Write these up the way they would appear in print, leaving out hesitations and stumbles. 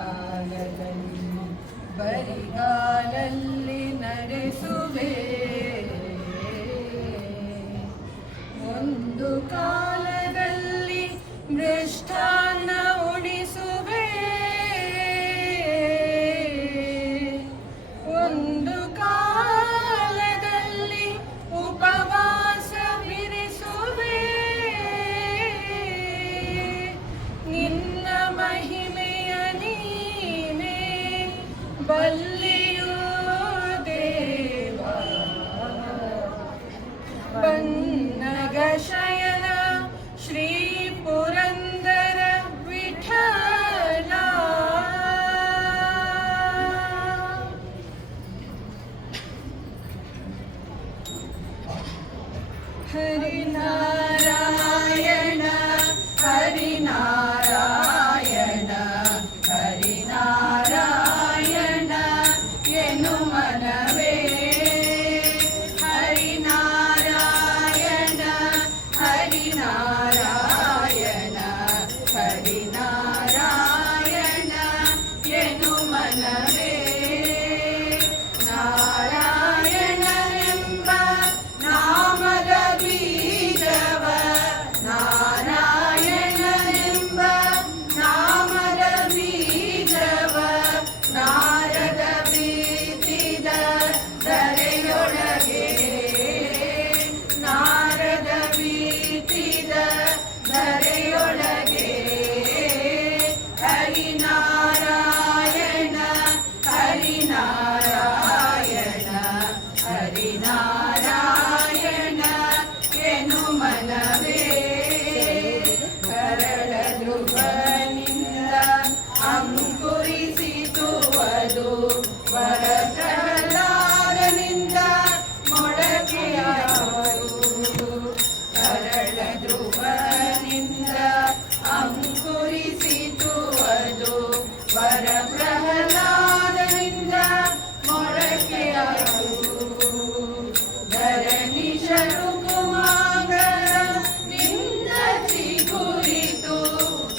ಕಾಲದಲ್ಲಿ ಬರಿಗಾಲಲ್ಲಿ ನಡೆಸುವೆ ಒಂದು ಕಾಲದಲ್ಲಿ ಮೃಷ್ಟಾನ್ನ ಉಣಿಸುವೆ ಒಂದು ಕಾಲದಲ್ಲಿ ಉಪವಾಸವಿರಿಸುವೆ ನಿನ್ನ ಮಹಿಮೆಯ ನೀನೇ ಬಲ್ಲಿಯೂ ದೇವ ಪನ್ನಗ ಶಯನ ಶ್ರೀ ಪುರಂದರ ವಿಠಲ ಹರಿನಾರಾಯಣ ಹರಿನಾರಾಯಣ ಹರಿನಾರಾಯಣ ಎನು ಮನವೇ ಹರಿನಾರಾಯಣ ಹರಿನಾರಾಯಣ ಹರಿನಾರಾಯಣ ಎನು ಮನವೇ ನಾರಾಯಣನೆಂಬ ನಾಮದ ಬೀಜವ ನಾರಾಯಣನೆಂಬ ನಾಮದ ಬೀಜವ ನಾರದ ಬೀಸಿದ ಧರೆಯೊಳಗೆ ನಾರದ ಬೀಸಿದ ಧರೆಯೊಳಗೆ ಹರಿನಾರಾಯಣ ಹರಿನಾರಾಯಣ ಹರಿನಾರಾಯಣ ಎನು ಮನವೇ ಕರಳ ಧ್ರುವನಿಂದ ಅಂಕುರಿಸಿತುವುದು ವರ ಪ್ರಹ್ಲಾದನಿಂದ ಮೊಳಕೆಯಾಗುವುದು ಕರಳ ಧ್ರುವನಿಂದ ಅಂಕುರಿಸಿತುವುದು ವರ ಪ್ರಹ್ಲಾದನಿಂದ ಮೊಳಕೆಯಾಗುವುದು ಧರಣಿ ಶರುಕುಮಾಂಗರ ನಿಂದ ಚಿಗುರಿತು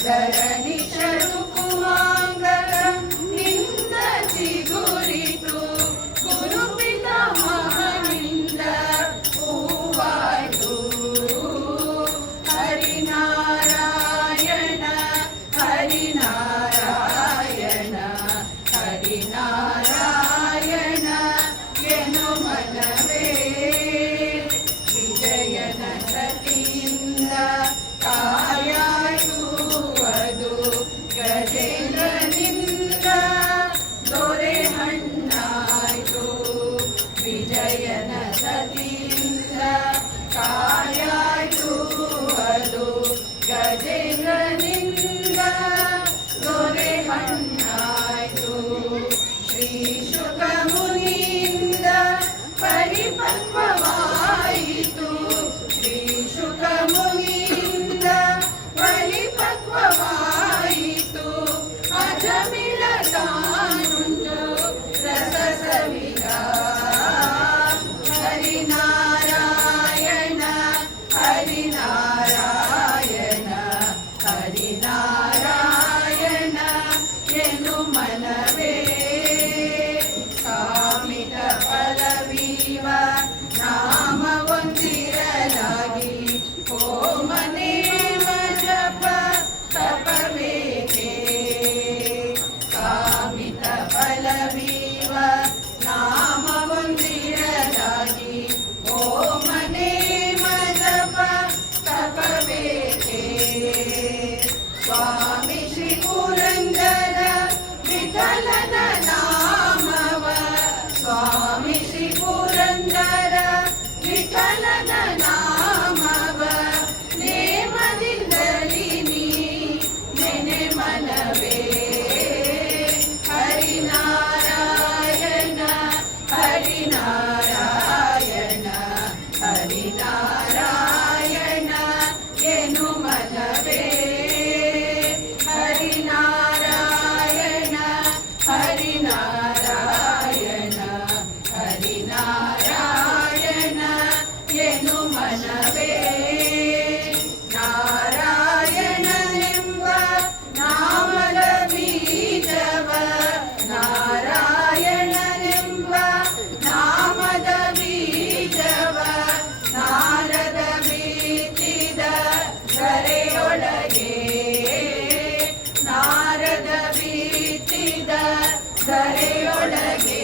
ಧರಣಿ ಶರುಕುಮಾಂಗರ ನಿಂದ ಚಿಗುರಿತು ಗುರುಪಿತ ಮಹನಿಂದ ಹೂವಾಯ್ತು ಹರಿನಾರಾಯಣ ಹರಿನಾರಾಯಣ ಹರಿನಾರಾಯಣ ಎನು ಮನವೇ ವಿಜಯನ ಸತಿಯಿಂದ ಕಾಯಾಯ್ತು ಅದು ಗಜೇಂದ್ರನಿಂದ ದೊರೆ ಹಣ್ಣಾಯ್ತು ವಿಜಯನ ಸತಿಯಿಂದ ಕಾಯಾಯ್ತು ಅದು ಗಜೇಂದ್ರನಿಂದ ದೊರೆ ಹಣ್ಣಾಯ್ತು ಶ್ರೀ ಶುಕ ಮುನಿಯಿಂದ ಪರಿಪಕ್ವವಾಯಿತು ಶ್ರೀ ಶುಕ ಮುನಿಯಿಂದ ಪರಿಪಕ್ವವಾಯಿತು ಅಜಮಿಳ ತಾನುಂಟು ರಸ ಸವಿಗ ಹರಿನಾರಾಯಣ ಹರಿನಾರಾಯಣ ಹರಿನಾರಾಯಣ ಎನು ಮನವೇ ಕಾಮಿತ ಫಲವೀವ ನಾಮವೊಂದಿರಲಾಗಿ ಓಮನೇಮ ಜಪ ತಪವೇಕೆ ಕಾಮಿತ ಫಲವೀವ ನಾಮವೊಂದಿರಲಾಗಿ ಓಮನೇಮ ಜಪ ತಪವೇಕೆ ಸ್ವಾಮಿ ಶ್ರೀ ಪುರಂದರ ವಿಠಲನ ನಾಮವ ಸ್ವಾಮಿ ಶ್ರೀ ಪುರಂದರ ವಿಠಲನ ನಾಮವ ನೇಮದಿಂದಲಿ ನೀ ನೆನೆ ಮನವೇ ಹರಿನಾರಾಯಣ ಹರಿನಾರಾಯಣ ಹರಿನಾರಾಯಣ ಎನು ಮನವೇ ಹರಿನಾರಾಯಣ ಹರಿನಾರಾಯಣ ಹರಿನಾರಾಯಣ ಎನು ಮನವೇ ನಾರಾಯಣನೆಂಬ ನಾಮದ ಧರೆಯೊಳಗೆ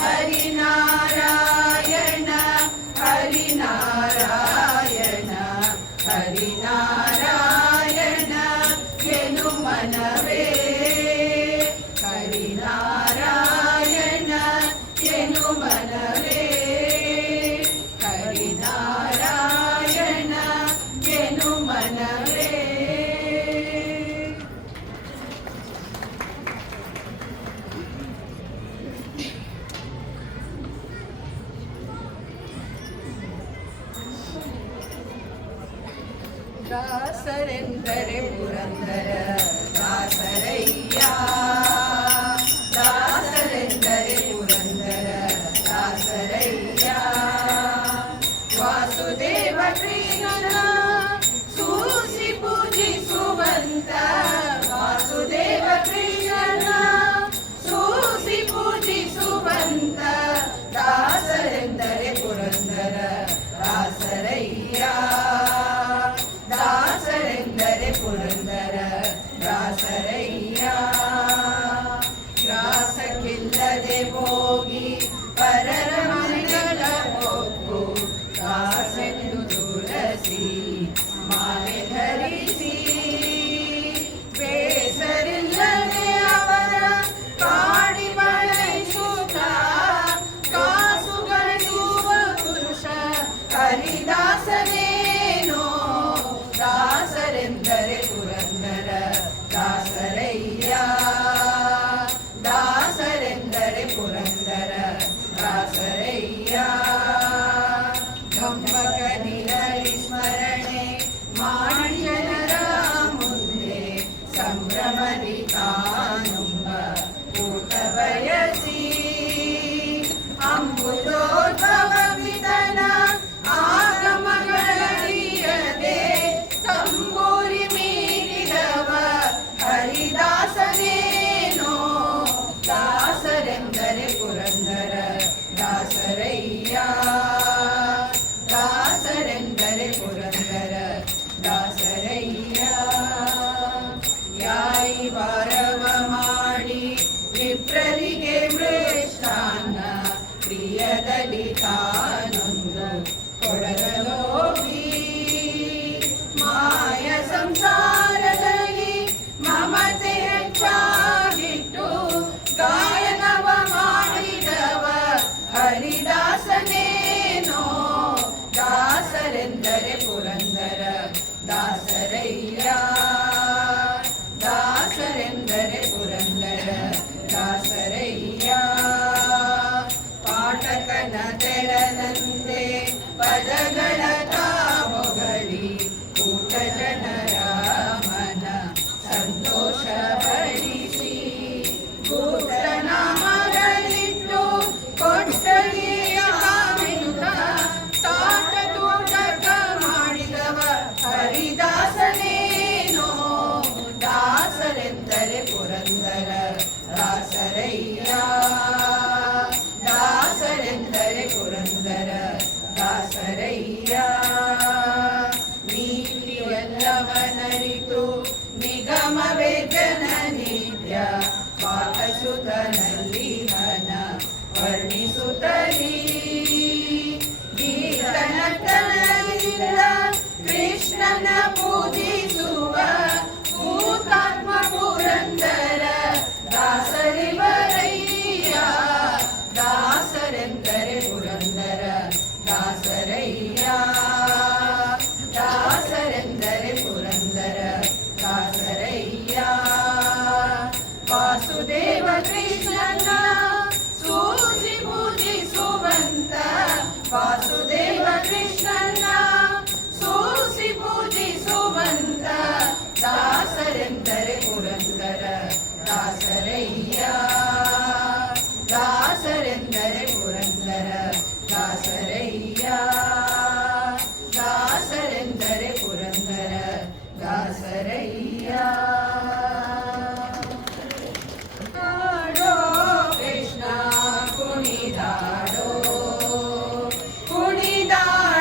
ಹರಿನಾರಾಯಣ ಹರಿನಾರಾಯಣ ಹರಿನಾರಾಯಣ ಎನು ಮನವೇ ಹರಿನಾರಾಯಣ ಎನು ಮನವೇ ಹರಿನಾರಾಯಣ ಎನು ಮನವೇ. ದಾಸರೆಂದರೆ ಪುರಂದರ ದಾಸರಯ್ಯ ದಾಸರೆಂದರೆ ಪುರಂದರ ದಾಸರಯ್ಯ ವಾಸುದೇವ ಕೃಷ್ಣ ಸೂಸಿ ಪೂಜಿಸುವಂತ ವಾಸುದೇವ ಕೃಷ್ಣ ಸೂಸಿ ಪೂಜಿಸುವಂತ ದಾಸರೆಂದರೆ ಪುರಂದರ ದಾಸರಯ್ಯ ದಾಸರೆಂದರೆ ಪುರಂದರ ದಾಸರಯ್ಯ ಗ್ರಾಸಕ್ಕಿಲ್ಲದೆ ಹೋಗಿ ಪರರ ಮನೆಗಳ ಹೊಕ್ಕು ದಾಸೆಂದು ತುಳಸಿ ಮಾಲೆ ಧರಿಸಿ ಬೇಸರಿಲ್ಲದೆ ಅವರ ಕಾಡಿ ಬಳಸುತ್ತ ಕಾಸು ಗಳಿಸುವ ಪುರುಷ ಹರಿದಾಸನೇನೋ ದಾಸರೆಂದರೆ ಪುರಂದರ ದಾಸರಯ್ಯ ದಾಸರೆಂದರೆ ಪುರಂದರ ದಾಸರಯ್ಯ ಗಮ್ಮಕನಿರಲಿ ಸ್ಮರಣೆ ಮಾಡಿ ಜನರ ಮುಂದೆ ಸಂಭ್ರಮದಿ ತಾನುಂಬ ಊಟ ಬಯಸಿ ಅಂಬುದೋದ್ಭವ ಪಿತನ ಆಗಮಗಳರಿಯದೆ ತಂಬೂರಿ ಮೀರಿದವ ಹರಿದಾಸನೇನೋ ದಾಸರೆಂದರೆ ಪುರಂದರ ದಾಸರಯ್ಯ ದಾಸರೆಂದರೆ ಪುರಂದರ ದಾಸರಯ್ಯ ಯಾಯಿ ವಾರವ ಮಾಡಿ ವಿಪ್ರರಿಗೆ ಮೃಷ್ಟಾನ್ನ ಪ್ರಿಯದಲ್ಲಿ ತಾನೊಂದು ಕೊಡಲೋಗಿ ಮಾಯ ಸಂಸಾರದಲ್ಲಿ ಮಮತೆ ಹೆಚ್ಚಾಗಿಟ್ಟು ಗಾಯನವ ಮಾಡಿದವ ಹರಿದಾಸನೇನೋ ದಾಸರೆಂದರೆ ಪುರಂದರ ದಾಸರಯ್ಯ ದಾಸರೆಂದರೆ ಪುರಂದರ ದಾಸರಯ್ಯ ಪಾಠಕನ ತೆರನಂದೆ ಪದಗಳ ತಾಮೊಗಳಿ ಕೂಟ ಜನರ ಮನ ಸಂತೋಷ ಪಡಿಸಿ ಕೂಟನಾಮಗಳಿಟ್ಟು ಕೊಟ್ಟಳಿಯ ಕಾಮಿನುತ ತಾಟ ತೋಟಕ ಮಾಡಿದವ ಹರಿದಾಸನೇನೋ ದಾಸರೆಂದರೆ ಪುರಂದರ ದಾಸರಯ್ಯ ದಾಸರೆಂದರೆ ಪುರಂದರ ದಾಸರಯ್ಯ ನೀತಿಯೆಲ್ಲವನರಿತು ನಿಗಮವೇ ಜನ ನಿತ್ಯ ವಾಕಸುತನಲ್ಲಿ ಹನ ವರ್ಣಿಸುತ್ತಲೀ ಗೀತನತನದಿಂದ ಕೃಷ್ಣನ ಪೂಜಿಸುವ ಭೂತಾತ್ಮ ಪುರಂದರ ದಾಸರಿವರಯ್ಯ ದಾಸರೆಂದರೆ ಪುರಂದರ ದಾಸರಯ್ಯ ದಾಸರೆಂದರೆ ಪುರಂದರ ದಾಸರಯ್ಯ ವಾಸುದೇವ ಕೃಷ್ಣನ ಸೂಸಿ ಪೂಜಿಸುವಂತ ವಾಸುದೇವ ಕೃಷ್ಣನ ಸೂಸಿ ಪೂಜಿಸುವಂತ ದಾಸರೆಂದರೆ ಪುರಂದರ ದಾಸರಯ್ಯ ದಾಸರೆಂದರೆ ಪುರಂದರ ದಾಸರಯ್ಯ ದಾಸರೆಂದರೆ ಪುರಂದರ ದಾಸರಯ್ಯ. ಕೃಷ್ಣ ಕುಣಿದಾಡೋ ಕುಣಿದಾಡೋ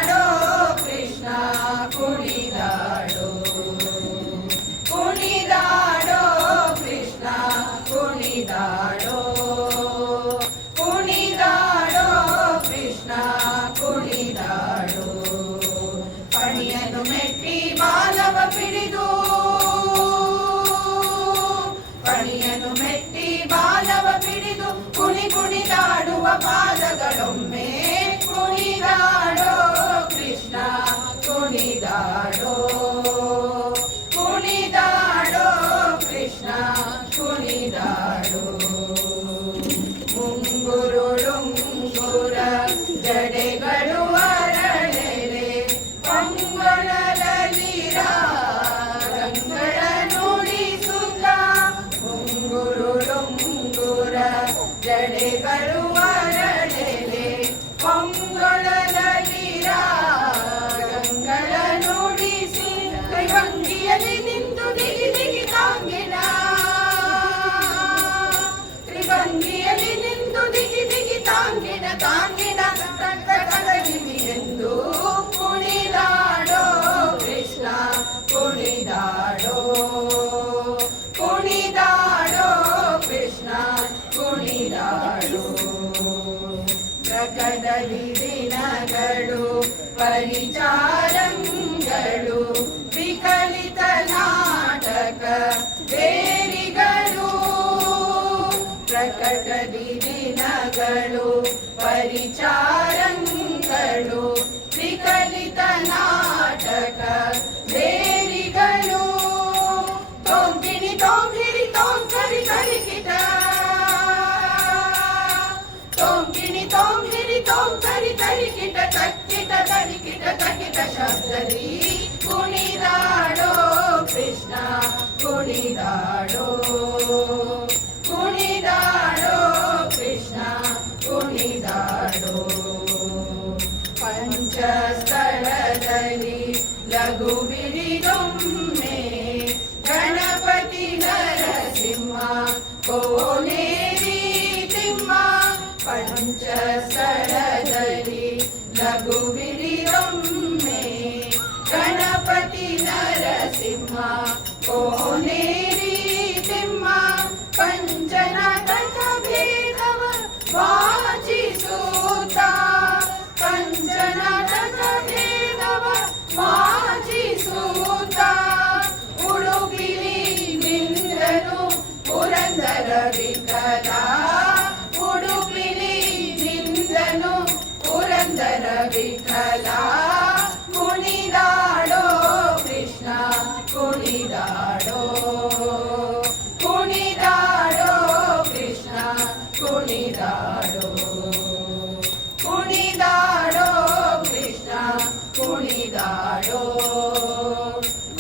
ಪರಿಚಾರಂಗಳು ವಿಕಲಿತ ನಾಟಕ ಬೇರಿಗಳು ಪ್ರಕಟದಿ ದಿನಗಳು ಪರಿಚಾರಂಗಳು ವಿಕಲಿತ ನಾಟಕ ಬೇರಿಗಳು ತೋಂಕಿಣಿ ತೋಂಕಿರಿ ತೋಂಕರಿ ಕರಿಕಿಟ ತೋಂಕಿಣಿ ತೋಂಕಿರಿ ತೋಂಕರಿ ಕರಿಕಿಟ ತಕ್ಕಿಟ ಕರಿಕಿಟ ತಕಿಟ ಶಬ್ದದಿ ಕುಣಿದಾಡೋ ಕೃಷ್ಣ ಕುಣಿದಾಡೋ ಕುಣಿದಾಡೋ ಕೃಷ್ಣ ಕುಣಿದಾಡೋ ಪಂಚಸ್ಥಳದಲ್ಲಿ ಲಘು ಬಿಡಿದೊಮ್ಮೆ ಗಣಪತಿ ನರಸಿಂಹ ಕೋನೇರಿ ತಿಮ್ಮ ಪಂಚಸ್ಥಳದಲ್ಲಿ ಲಘು ಬಿಡಿದೊಮ್ಮೆ ಗಣಪತಿ ನರಸಿಂಹ ಕೋನೇರಿ ತಿಮ್ಮ ಪಂಚನಾಟಕ ಭೇದವ ವಾಚಿಸುತ್ತ ಪಂಚನಾಟಕ ಭೇದವ ವಾಚಿಸುತ್ತ ಉಡುಪಿಲಿ ನಿಂದನು ಪುರಂದರ ವಿಠಲ ಉಡುಪಿಲಿ ನಿಂದನು ಪುರಂದರ ವಿಠಲ ಕುಣಿದಾಡೋ ಕೃಷ್ಣ ಕುಣಿದಾಡೋ ಕುಣಿದಾಡೋ ಕೃಷ್ಣ ಕುಣಿದಾಡೋ ಕುಣಿದಾಡೋ ಕೃಷ್ಣ ಕುಣಿದಾಡೋ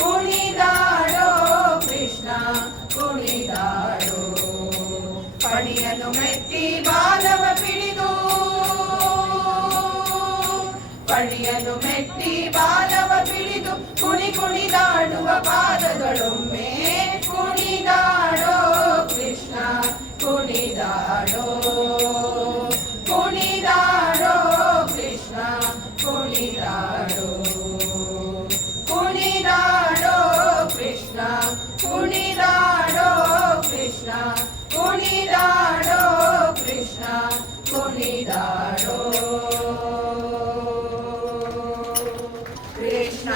ಕುಣಿದಾಡೋ ಕೃಷ್ಣ ಕುಣಿದಾಡೋ ಪಣಿಯನ್ನು ಮೆಟ್ಟಿ ಬಾಲವ ಪಿಡಿದು ಪಣಿಯನ್ನು ಮೆಟ್ಟಿ ಬಾಲವ ಪಿಡಿದು ಕುಣಿದಾಡುವ ಪಾದಗಳೊಮ್ಮೆ ಕುಣಿದಾಡೋ ಕೃಷ್ಣ ಕುಣಿದಾಡೋ ಕುಣಿದಾಡೋ ಕೃಷ್ಣ ಕುಣಿದಾಡೋ ಕುಣಿದಾಡೋ ಕೃಷ್ಣ ಕುಣಿದಾಡೋ ಕೃಷ್ಣ ಕುಣಿದಾಡೋ ಕೃಷ್ಣ ಕುಣಿದಾಡೋ ಕೃಷ್ಣ